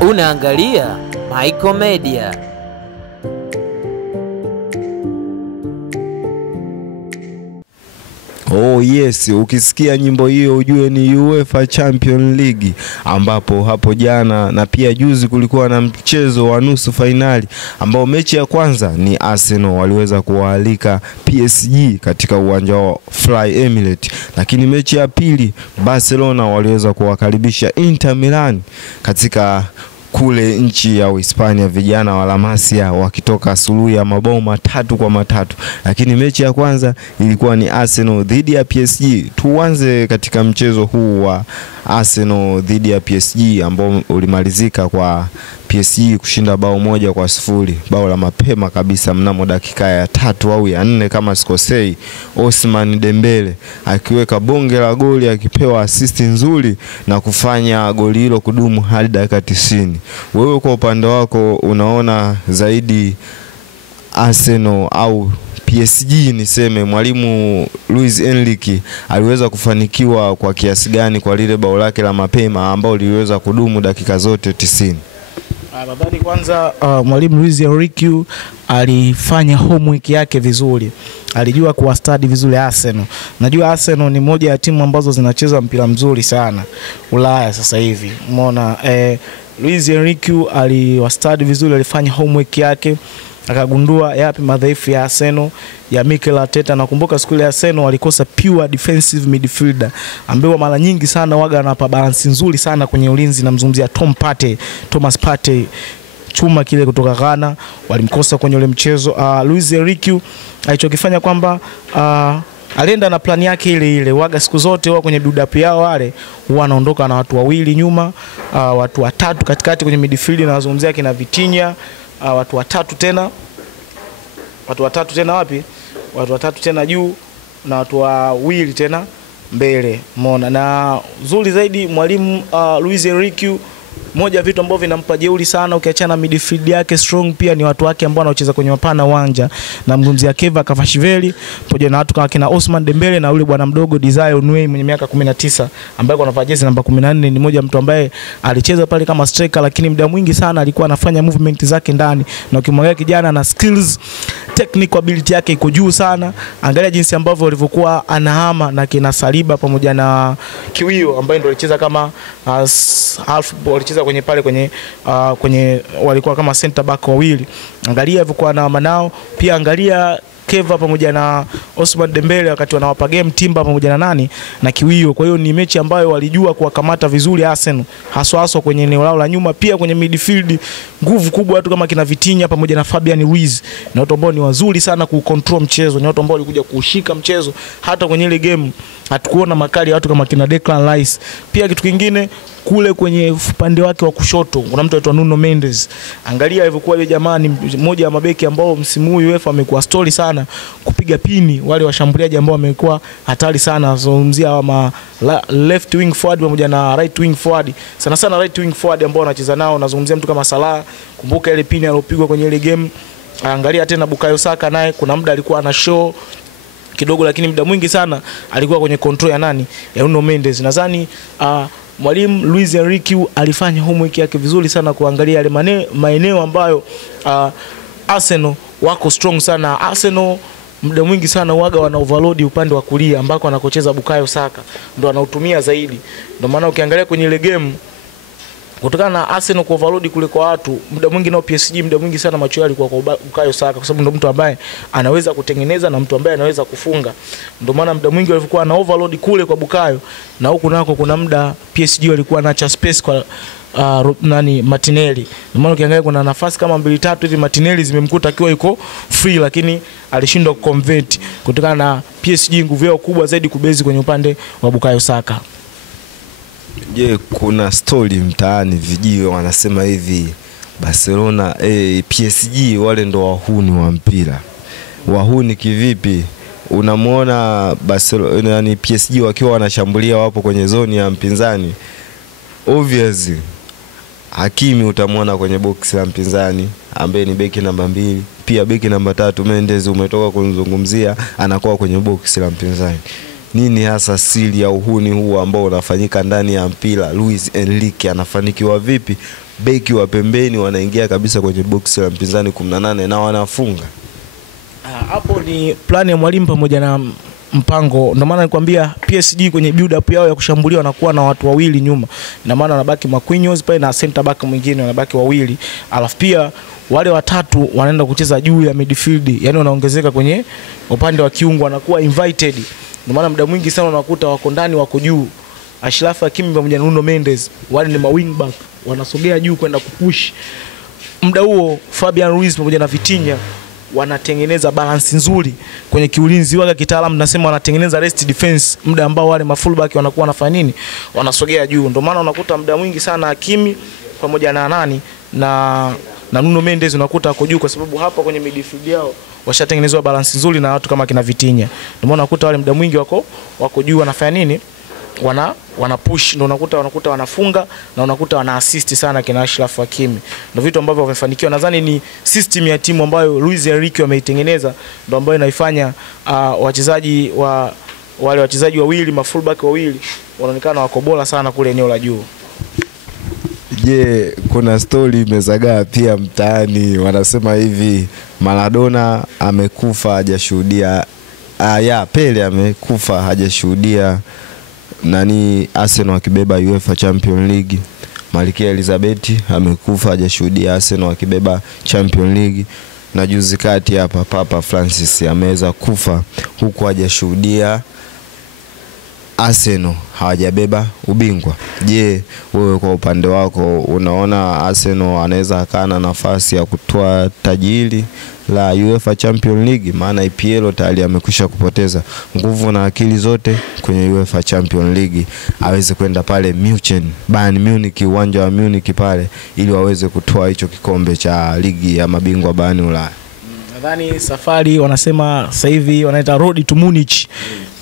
Unaangalia Michael Media. Oh yes, ukisikia nyimbo hiyo ujue ni UEFA Champions League, ambapo hapo jana na pia juzi kulikuwa na mchezo wa nusu finali, ambao mechi ya kwanza ni Arsenal waliweza kuwaalika PSG katika uwanja wa Fly Emirates, lakini mechi ya pili Barcelona waliweza kuwakaribisha Inter Milan katika kule nchi ya Uhispania, vijana wa La Masia wakitoka suluhu ya mabao 3-3. Lakini mechi ya kwanza ilikuwa ni Arsenal dhidi ya PSG. Tuanze katika mchezo huu wa Arsenal dhidi ya PSG ambao ulimalizika kwa PSG kushinda 1-0, bao la mapema kabisa mnamo dakika ya 3 au ya 4 kama sikosei. Ousmane Dembele akiweka bonge la goli, akipewa assist nzuri na kufanya goli hilo kudumu hadi dakika 90. Wewe kwa upande wako unaona zaidi Arsenal au PSG niseme, mwalimu Luis Enrique aliweza kufanikiwa kwa kiasi gani kwa lile bao lake la mapema ambao liliweza kudumu dakika zote 90? Nadhani kwanza mwalimu Luis Enrique alifanya homework yake vizuri. Alijua kuwastadi vizuri Arsenal. Najua Arsenal ni moja ya timu ambazo zinacheza mpira mzuri sana Ulaya sasa hivi. Umeona Luis Enrique aliwastadi vizuri, alifanya homework yake, akagundua yapi madhaifu ya Arsenal ya Mikel Arteta. Nakumbuka siku ile Arsenal walikosa pure defensive midfielder ambao mara nyingi sana waga wanapa balance nzuri sana kwenye ulinzi. Namzungumzia Thomas Partey, chuma kile kutoka Ghana, walimkosa kwenye ule mchezo. Luis Enrique alichokifanya kwamba alienda na plani yake ile waga siku zote wao kwenye build up yao wale wanaondoka na watu wawili nyuma, watu watatu katikati kwenye midfield, na nazungumzia kina Vitinha, watu watatu tena wapi? Watu watatu tena juu na watu wawili tena mbele. Umeona, na nzuri zaidi mwalimu Luis Enrique, moja vitu ambavyo vinampa jeuri sana ukiachana midfield yake strong, pia ni watu wake ambao wanacheza kwenye mapana uwanja. Namzungumzia Keva Kavashvili pamoja na watu kama kina Ousmane Dembele na yule bwana mdogo Desire Onwe mwenye miaka 19 ambaye anavaa jezi namba 14. Ni moja mtu ambaye alicheza pale kama striker, lakini muda mwingi sana alikuwa anafanya movement zake ndani, na ukimwangalia kijana na skills, technical ability yake iko juu sana. Angalia jinsi ambavyo walivyokuwa anahama na kina Saliba pamoja na Kiwio ambaye ndio alicheza kama half ball, alicheza kwenye pale kwenye walikuwa kama center back wawili. Angalia alivyokuwa na manao, pia angalia Keva pamoja na Ousmane Dembele wakati wanawapa game Timba pamoja na Kiwio. Kwa hiyo ni mechi ambayo walijua kuwakamata vizuri Arsenal, haswa kwenye eneo lao la nyuma, pia kwenye midfield nguvu kubwa watu kama kina Vitinha pamoja na Fabian Ruiz. Ni watu ambao ni wazuri sana kucontrol mchezo, ni watu ambao walikuja kushika mchezo. Hata kwenye ile game hatukuona makali watu kama kina Declan Rice. Pia kitu kingine kule kwenye upande wake wa kushoto kuna mtu anaitwa Nuno Mendes. Angalia alivyokuwa yule jamaa, ni mmoja wa mabeki ambao msimu huu UEFA amekuwa story sana kupiga pini wale washambuliaji ambao wamekuwa hatari sana. Nazungumzia left wing forward pamoja na right wing forward. Sana right wing forward ambao wanacheza nao, nazungumzia mtu kama Salah. Kumbuka ile pini aliyopigwa kwenye ile game. Angalia tena Bukayo Saka, naye kuna muda alikuwa ana show kidogo, lakini muda mwingi sana alikuwa kwenye control ya ya Nuno Mendes. Nadhani mwalimu Luis Enrique alifanya homework yake vizuri sana kuangalia yale maeneo ambayo Arsenal wako strong sana. Arsenal muda mwingi sana waga wana overload upande wa kulia ambako anakocheza Bukayo Saka, ndo anautumia zaidi. Ndio maana ukiangalia kwenye ile game, kutokana na Arsenal kwa overload kule kwa watu, muda mwingi nao PSG muda mwingi sana macho yao yalikuwa kwa Bukayo Saka, kwa sababu ndio mtu ambaye anaweza kutengeneza na mtu ambaye anaweza kufunga. Ndio maana muda mwingi walikuwa na overload kule kwa Bukayo, na huku nako kuna muda PSG walikuwa na space kwa Martinelli. Ndio maana ukiangalia kuna nafasi kama 2-3 hivi Martinelli zimemkuta akiwa yuko free, lakini alishindwa kuconvert kutokana na PSG nguvu yao kubwa zaidi kubezi kwenye upande wa Bukayo Saka. Je, kuna story mtaani vijio wanasema hivi Barcelona PSG wale ndo wahuni wa mpira. Wahuni kivipi? Unamuona Barcelona, yani PSG wakiwa wanashambulia wapo kwenye zoni ya mpinzani, obviously Hakimi utamuona kwenye box la mpinzani ambaye ni beki namba 2, pia beki namba 3 Mendes umetoka kumzungumzia anakuwa kwenye box la mpinzani. nini hasa siri ya uhuni huu ambao unafanyika ndani ya mpira? Luis Enrique anafanikiwa vipi? Beki wa pembeni wanaingia kabisa kwenye box la mpinzani 18 na wanafunga. Hapo ni plani ya mwalimu pamoja na mpango. Ndio maana nikwambia PSG kwenye build up yao ya kushambulia wanakuwa na watu wawili nyuma. Ina maana wanabaki Marquinhos pale na center back mwingine wanabaki wawili. Alafu pia wale watatu wanaenda kucheza juu ya midfield. Yaani wanaongezeka kwenye upande wa kiungo, wanakuwa invited. Ndio maana muda mwingi sana unakuta wako ndani wako juu. Achraf Hakimi pamoja na Nuno Mendes wale ni wing back, wanasogea juu kwenda kupush. Muda huo Fabian Ruiz pamoja na Vitinha wanatengeneza balance nzuri kwenye kiulinzi. Waga kitaalamu tunasema wanatengeneza rest defense, muda ambao wale mafullback wanakuwa wanafanya nini, wanasogea juu. Ndio maana unakuta muda mwingi sana Hakimi pamoja na nani na Nuno Mendes unakuta wako juu, kwa sababu hapa kwenye midfield yao washatengenezwa balance nzuri na watu kama kina Vitinha. Ndio maana unakuta wale muda mwingi wako juu wanafanya nini, wana push. Ndio unakuta wanafunga na unakuta wana assist sana kina Achraf Hakimi. Ndio vitu ambavyo wamefanikiwa. Nadhani ni system ya timu ambayo Luis Enrique ameitengeneza, ndio ambayo inaifanya wale wachezaji wawili mafullback wawili wanaonekana wako bora sana kule eneo la juu. Je, kuna story imezagaa pia mtaani, wanasema hivi Maradona amekufa hajashuhudia, Pele amekufa hajashuhudia Arsenal wakibeba UEFA Champions League. Malkia Elizabeth amekufa hajashuhudia Arsenal wakibeba Champions League. Na juzi kati hapa Papa Francis ameweza kufa huku hajashuhudia Arsenal hawajabeba ubingwa. Je, wewe kwa upande wako unaona Arsenal anaweza akana nafasi ya kutoa tajiri la UEFA Champions League? Maana EPL tayari amekwisha kupoteza nguvu na akili zote kwenye UEFA Champions League, aweze kwenda pale Bayern Munich, uwanja wa Munich pale, ili waweze kutoa hicho kikombe cha ligi ya mabingwa barani Ulaya. Nadhani safari wanasema sasa hivi wanaita road to Munich.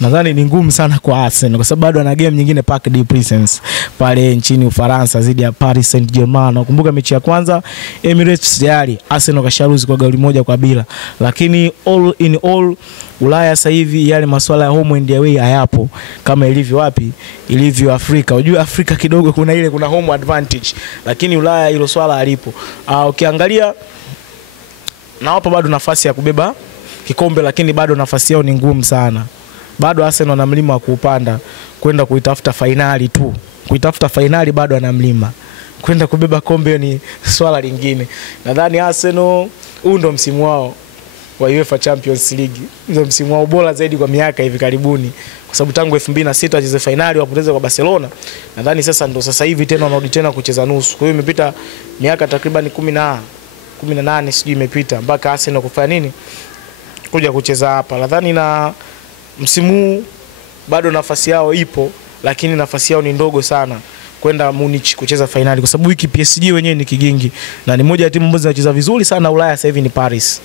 Nadhani ni ngumu sana kwa Arsenal kwa sababu bado ana game nyingine Parc des Princes pale nchini Ufaransa dhidi ya Paris Saint-Germain. Nakumbuka mechi ya kwanza Emirates tayari Arsenal kasharuzi kwa goli 1-0. Lakini all in all Ulaya sasa hivi yale masuala ya home and away hayapo kama ilivyo wapi, ilivyo Afrika. Unajua Afrika kidogo kuna home advantage, lakini Ulaya hilo swala halipo. Ukiangalia na hapo bado nafasi ya kubeba kikombe, lakini bado nafasi yao ni ngumu sana. Bado Arsenal na mlima wa kuupanda kwenda kuitafuta finali tu. Kuitafuta finali bado ana mlima. Kwenda kubeba kombe ni swala lingine. Nadhani Arsenal huu ndo msimu wao wa UEFA Champions League. Ndio msimu wao bora zaidi kwa miaka hivi karibuni. Kwa sababu tangu 2006 wacheze finali wapoteze kwa Barcelona. Nadhani sasa hivi tena wanarudi tena kucheza nusu. Kwa hiyo imepita miaka takriban 18 sijui imepita mpaka Arsenal kufanya nini kuja kucheza hapa. Nadhani na msimu bado nafasi yao ipo, lakini nafasi yao ni ndogo sana kwenda Munich kucheza finali, kwa sababu hiki PSG wenyewe ni kigingi na ni moja ya timu ambazo zinacheza vizuri sana Ulaya sasa hivi ni Paris.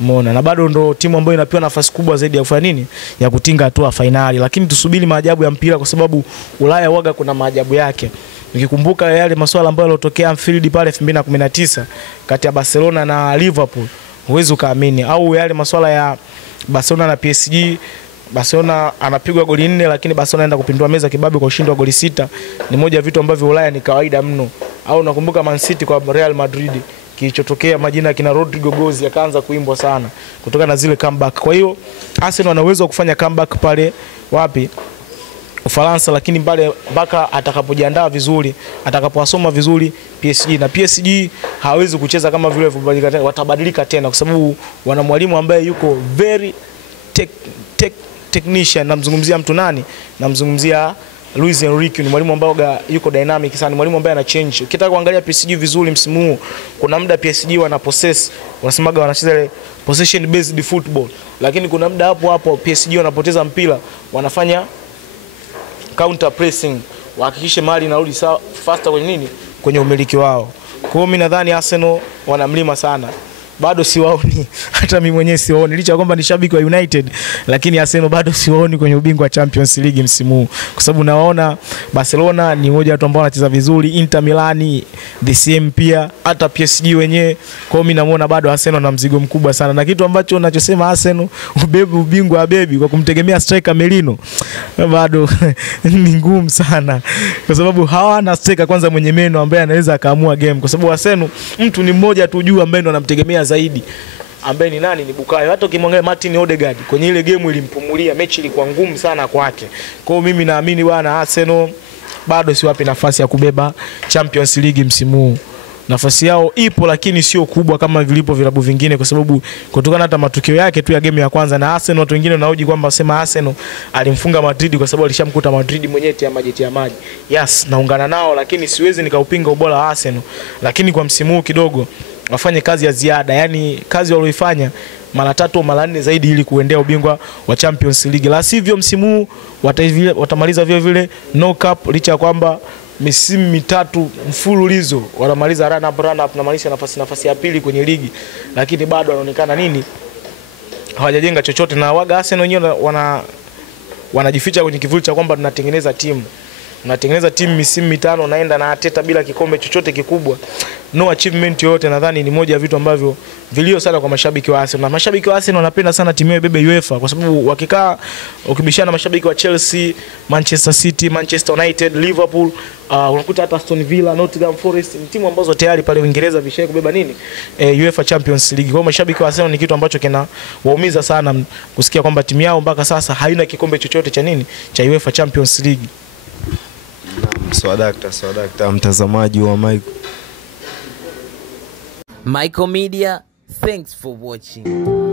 Umeona, na bado ndo timu ambayo inapewa nafasi kubwa zaidi ya kufanya nini, ya kutinga hatua finali. Lakini tusubiri maajabu ya mpira, kwa sababu Ulaya waga kuna maajabu yake. Nikikumbuka yale masuala ambayo yalotokea Anfield pale 2019 kati ya Barcelona na Liverpool, huwezi ukaamini. Au yale masuala ya Barcelona na PSG, Barcelona anapigwa goli 4 lakini Barcelona anaenda kupindua meza kibabe kwa ushindi wa goli 6. Ni moja ya vitu ambavyo Ulaya ni kawaida mno. Au nakumbuka Man City kwa Real Madrid kilichotokea, majina kina Rodrigo Gozi yakaanza kuimbwa sana kutoka na zile comeback. Kwa hiyo Arsenal ana uwezo wa kufanya comeback pale wapi, Ufaransa, lakini pale mpaka atakapojiandaa vizuri, atakapowasoma vizuri PSG. Na PSG hawezi kucheza kama vile watabadilika tena, kwa sababu wana mwalimu ambaye yuko very technician. Namzungumzia mtu nani? Namzungumzia Luis Enrique. Ni mwalimu ambaye yuko dynamic sana, mwalimu ambaye ana change. Ukitaka kuangalia PSG vizuri msimu huu, kuna muda PSG wana possess, wanasemaga wanacheza possession based football, lakini kuna muda hapo PSG wanapoteza mpira, wanafanya counter pressing, wahakikishe mali inarudi faster kwenye nini, kwenye umiliki wao. Kwa hiyo mimi nadhani Arsenal wana mlima sana bado siwaoni. Hata mimi mwenyewe siwaoni, licha kwamba ni shabiki wa United, lakini Arsenal bado siwaoni kwenye ubingwa wa Champions League msimu huu, kwa sababu naona Barcelona ni moja watu ambao wanacheza vizuri, Inter Milan the same, pia hata PSG wenyewe. Kwa hiyo mimi namuona bado Arsenal na mzigo mkubwa sana, na kitu ambacho ninachosema Arsenal ubebe ubingwa abebi kwa kumtegemea striker Merino bado ni ngumu sana, kwa sababu hawana striker kwanza mwenye meno ambaye anaweza akaamua game, kwa sababu Arsenal mtu ni mmoja tu juu ambaye ndo anamtegemea zaidi, ambaye ni nani? Ni Bukayo. Hata ukimwangalia Martin Odegaard kwenye ile game ilimpumulia, mechi ilikuwa ngumu sana kwake. Kwa hiyo mimi naamini bwana Arsenal bado siwapi nafasi ya kubeba Champions League msimu huu. Nafasi yao ipo, lakini sio kubwa kama vilipo vilabu vingine, kwa sababu kutokana hata matukio yake tu ya game ya kwanza na Arsenal. Watu wengine wanaoji kwamba sema Arsenal alimfunga Madrid kwa sababu alishamkuta Madrid mwenyewe tia maji. Yes, naungana nao, lakini siwezi nikaupinga ubora wa Arsenal. Lakini kwa msimu huu kidogo wafanye kazi ya ziada, yani kazi walioifanya mara 3 au mara 4 zaidi ili kuendea ubingwa wa Champions League. La sivyo msimu huu watamaliza vile vile no cup, licha kwamba misimu 3 mfululizo wanamaliza run up na malisha nafasi ya pili kwenye ligi, lakini bado wanaonekana nini, hawajajenga chochote. Na waga Arsenal wenyewe wanajificha kwenye kivuli cha kwamba tunatengeneza timu. Unatengeneza timu misimu 5 naenda na Arteta bila kikombe chochote kikubwa, no achievement yoyote. Nadhani ni moja ya vitu ambavyo vilio sana kwa mashabiki wa Arsenal. Na mashabiki wa Arsenal wanapenda sana timu yao ibebe UEFA, kwa sababu wakikaa ukibishana mashabiki wa Chelsea, Manchester City, Manchester United, Liverpool, unakuta hata Aston Villa, Nottingham Forest, ni timu ambazo tayari pale Uingereza vishaye kubeba nini UEFA Champions League. Kwa mashabiki wa Arsenal ni kitu ambacho kina waumiza sana kusikia kwamba timu yao mpaka sasa haina kikombe chochote cha nini cha UEFA Champions League. Swadakta mtazamaji wa Michael Media, thanks for watching.